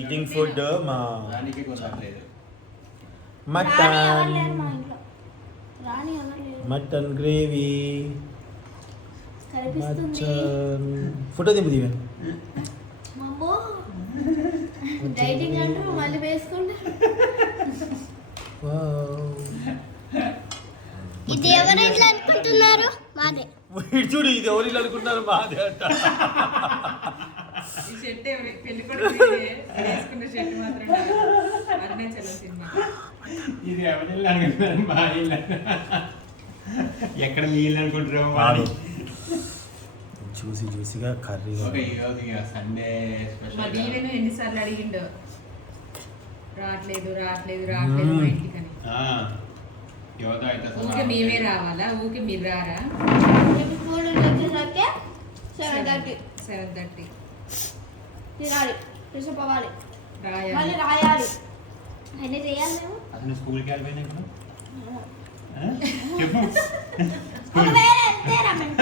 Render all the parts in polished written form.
Eating food మా రానికి కొనట్లేదు. మటన్ గ్రేవీ మటన్ ఫోటో దింపు దివే డైటింగ్ అంటారు మళ్ళీ వేసుకుంటారు. ఇది ఎవరు ఇట్లా అనుకుంటున్నారు? మాదే చూడు, ఇది ఎవరు ఇట్లా అనుకుంటున్నారు? మాదే అంట. ఈ షర్ట్ పెళ్లి కొడుకు వేసుకున్న షర్ట్ మాత్రం అరుణాచలం సినిమా. ఇది ఎవరి ఇల్లు అనుకుంటున్నారు? మా ఇల్లు. ఎక్కడ మీ ఇల్లు అనుకుంటారు? వాడు చూసిగా కర్రీ. ఓకే, ఈరోజు ఇక సండే మా స్పెషల్. దీవెను ఎన్నిసార్లు అడిగిండు రావట్లేదు మా ఇంటికని. యువత అయితే ఊకే మేమే రావాలా? ఊకే మీరు రారా? స్కూల్ వచ్చేసరికి 7:30 తినాలి, ఫ్రెషప్ అవ్వాలి, మళ్ళీ రాయాలి. రాయాలి, అన్నీ చేయాలి మేము. అసలు స్కూల్కి వెళ్ళిపోయినా ఇప్పుడు చెప్పు. ఒకవేళ వెళ్తేరా మేము.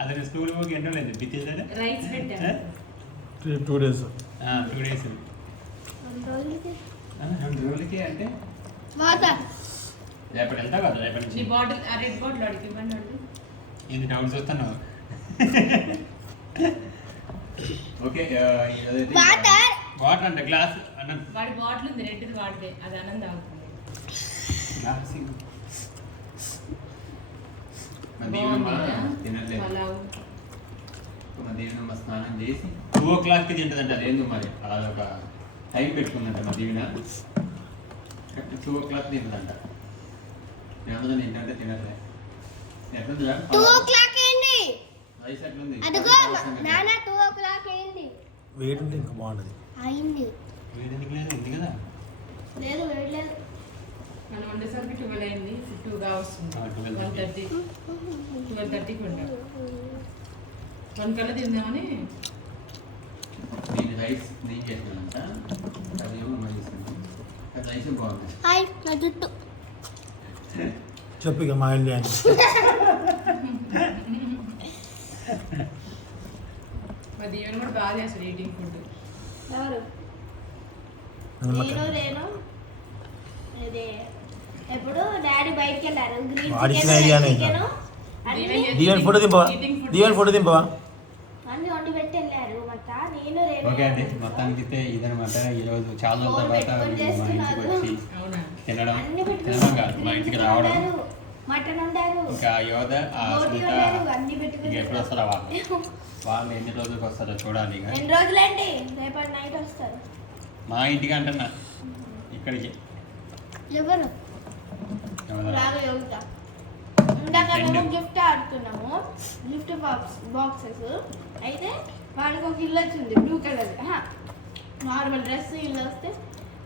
అసలు స్కూల్ పోయి ఎన్నో లేదు బిత్తిల్దా రైస్ పెట్టాను. 2 days 2 days 2 రోజులకి 2 రోజులకి అంటే వాటర్ రేపటి వెళ్తావు కదా? రేపటి నీ నుంచి బాటిల్ ఆ రెడ్ బాటిల్ అడిగి ఇవ్వండి. ఏంది డౌట్స్ వస్తాను? ఓకే, వాటర్ వాటర్ అంటే గ్లాస్ అన్న వాడి బాటిల్ ఉంది రెడ్ వాడితే అది అన్నం తాగుతుంది. తినట్లేదు. పలావ్ దీవెనమ్మ స్నానం చేసి 2 o'clockకి తింటుందంట. అదేందో మరి అదొక టైం పెట్టుకుందంట మా దీవెన. Correct 2 o'clock తింటుందంట. ఏమన్నా ఏంటంటే తినట్లే. ఎట్లుందిరా 2 o'clock అయింది. రైస్ ఎట్లుంది? అదిగో నాన్న 2 o'clock అయింది. వేడి ఉంటే ఇంకా బాగుంటుంది. అయింది వేడి ఎందుకు లేదు? ఉంది కదా. లేదు వేడి లేదు. మనం వండేసరికి 12 అయింది. 2గా వస్తుంది. 12:30కి ఉంటాం. 1 కల్లా తిందామని. నేను రైస్ నేను చేసినానంట. అదేమో మరి రైస్ బాగుంది. హాయ్ నా జుట్టు. చెప్పు ఇక మా ఇల్లు అని. మా దీవెన కూడా బాగా చేస్తాడు ఈటింగ్ ఫుడ్. ఎవరు? నేను ఇది ఎప్పుడు డాడీ బయటికి వెళ్ళారు. వాడిచ్చిన ఐడియానే ఇంకా. దీవెన్ ఫోటో దింపవా? దీవెన్ ఫోటో దింపవా? అన్ని వండి పెట్టి వెళ్ళారు. మక్క నేను ఓకే అండి, మొత్తానికి అయితే ఇదనమాట. ఈరోజు చాలా రోజుల తర్వాత మా ఇంటికి వచ్చి అవునా? తినడం కాదు, మా ఇంటికి రావడం. మటన్ వండారు, ఇంకా యోధ రోటీ సునీత వండారు, అన్ని పెట్టుకుని ఇంకా ఎప్పుడు వస్తారా వాళ్ళు ఎన్ని రోజులకు వస్తారో చూడాలి. ఇక ఎన్ని రోజులండి? రేపటి నైట్ వస్తారు. మా ఇంటికి అంటున్నా, ఇక్కడికి ఎవరు? ఎవరు? రాగా యోగిత. ఇందాక మేము గిఫ్ట్ ఆడుతున్నాము, గిఫ్ట్ బాక్సెస్. అయితే వాడికి ఒక ఇల్లు వచ్చింది బ్లూ కలర్, నార్మల్ డ్రెస్ ఇల్లు వస్తే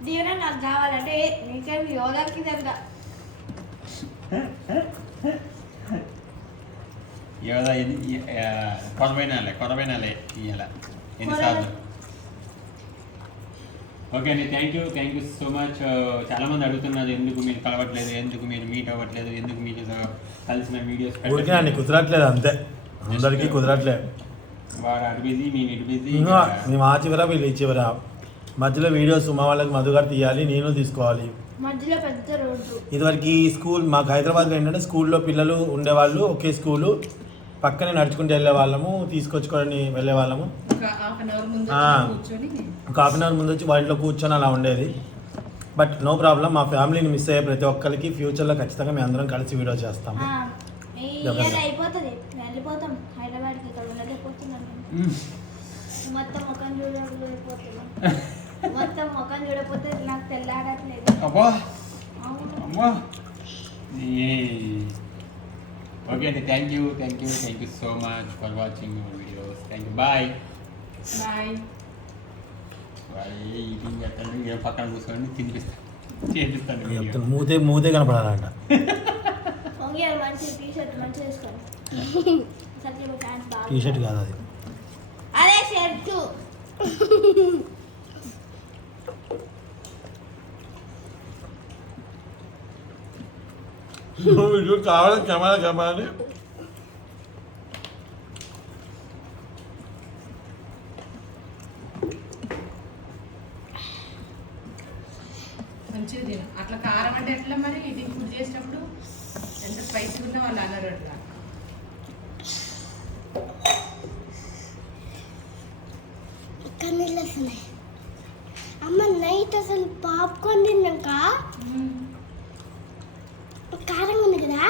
దీవెన నాకు కావాలంటే నీకేం యోగాకి దగ్గర యోధ కొరవైనాలే ఇవాళ ఎన్నిసార్లు. ఓకే అండి, థ్యాంక్ యూ సో మచ్. చాలా మంది అడుగుతున్నారు ఎందుకు మీరు కలవట్లేదు, ఎందుకు మీరు మీట్ అవ్వట్లేదు, ఎందుకు మీరు కలిసిన వీడియోస్ ఊరికే కుదరట్లేదు అంతే, అందరికీ కుదరట్లేదు. వాడు అటు బిజీ, మేము ఇటు బిజీ. మేము ఆ చివర వీళ్ళు ఈ చివర మధ్యలో వీడియోస్ మా వాళ్ళకి మధుగారు తీయాలి, నేను తీసుకోవాలి. మధ్యలో పెద్ద రోడ్డు. ఇదివరకు స్కూల్ మాకు హైదరాబాద్లో ఏంటంటే స్కూల్లో పిల్లలు ఉండేవాళ్ళు, ఒకే స్కూలు పక్కనే నడుచుకుంటూ వెళ్ళే వాళ్ళము, తీసుకొచ్చుకొని వెళ్ళే వాళ్ళము. ఒక హాఫ్ అన్ అవర్ ముందు వచ్చి వాళ్ళలో కూర్చొని అలా ఉండేది. బట్ నో ప్రాబ్లం, మా ఫ్యామిలీని మిస్ అయ్యే ప్రతి ఒక్కరికి ఫ్యూచర్లో ఖచ్చితంగా మేము అందరం కలిసి వీడియో చేస్తాము. అయిపోతుంది, వెళ్ళిపోతాం హైదరాబాద్కి. ఇక్కడ ఉండలేకపోతున్నాం, మొత్తం ముఖం చూడలేకపోతున్నాం. మొత్తం ముఖం చూడకపోతే నాకు తెల్లాడట్లేదు. ఓకే అండి, thank you so much for watching your videos. Thank you, bye. Eating చేస్తాను, పక్కన కూర్చొని చేపిస్తాను. మూతే కనపడాలంట. మంచి టీషర్ట్ మంచిగా వేసుకోండి. టీషర్ట్ కాదు అది, అదే షర్టు. కావాలి కెమెరా మంచిగా తిను. అట్లా కారం అంటే ఎట్లా మరి ఈటింగ్ ఫుడ్ చేసేటప్పుడు ఎంత స్పైసీ ఉన్నా వాళ్ళు అన్నారు అట్లా. కన్నీళ్ళు వస్తున్నాయి. అమ్మ నైట్ అసలు పాప్కార్న్ తిన్నాక కారం ఉంది కదా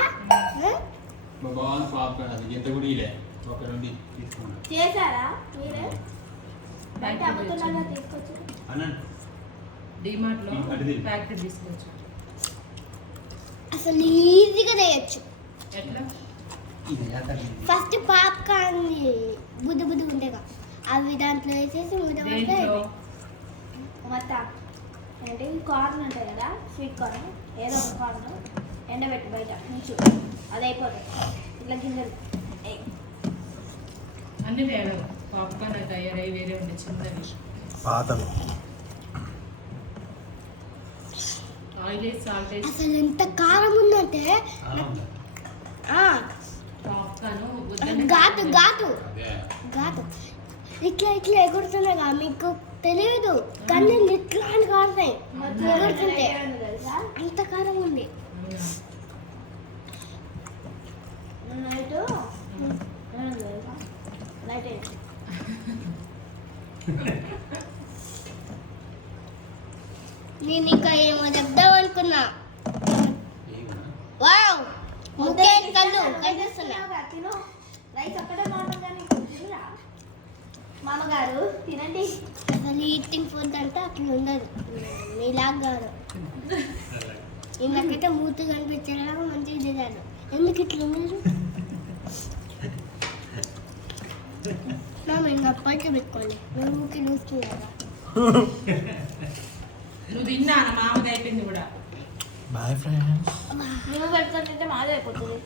బాగుంది పాప్కార్న్, అది ఎంత కూడా ఇలే ఒక రెండు తీసుకున్నాను చేశారా మీరే? బయట అమ్ముతున్నారా తీసుకొచ్చి? అనండి. డిమార్ట్లో అడిగి. ప్యాకెట్ తీసుకోవచ్చు. అసలు ఈజీగా చేయొచ్చు. ఎట్లా? ఫస్ట్ పాప్కార్న్ బుద్ధి బుద్ధి ఉండేగా అవి దాంట్లో వేసేసి దేంట్లో? మొత్తం అంటే కార్న్ ఉంటాయి కదా, స్వీట్ కార్న్, ఏదో ఒక కార్న్ ఎండబెట్టి బయట నుంచి అది అయిపోతాయి ఇట్లా గింజలు. అన్ని వేరే పాప్కార్న్ తయారై వేరే ఉండే చిన్నది. పాతలు ఆయిల్ వేసి సాల్ట్ వేసి అసలు ఎంత కారం ఉందంటే పాప్కార్న్ ఘాటు ఘాటు అదే ఘాటు ఇట్లా ఇట్లా ఎగురుతున్నాయి కదా మీకు తెలియదు కానీ ఇట్లా అని కారుతాయి ఎగురుతుంటే తెలుసా అంత కారం ఉంది. నైట్ తెలుసా నైట్ నేను ఇంకా ఏమో చెప్దాం అనుకున్నా. వావ్ ముద్దే కళ్ళు కనిపిస్తున్నా. తిను రైస్ ఒక్కటే బాగుంటుంది కానీ తినరా మామగారు తినండి. అసలు ఈటింగ్ ఫుడ్ అంటే అట్లా ఉండదు మీలాగా కాదు. ఇందాకైతే మూతి కనిపించేలాగా మంచిగా తిన్నాను. ఎందుకు ఇట్లా ఉన్నారు? మేము ఇంకా పైకి పెట్టుకోండి మేము ఊరికి చూస్తుంది కదా. నువ్వు తిన్నా మామూలుగా అయిపోయింది కూడా. Bye friends. నువ్వు పెట్టుకుంటే మాదే అయిపోతుంది.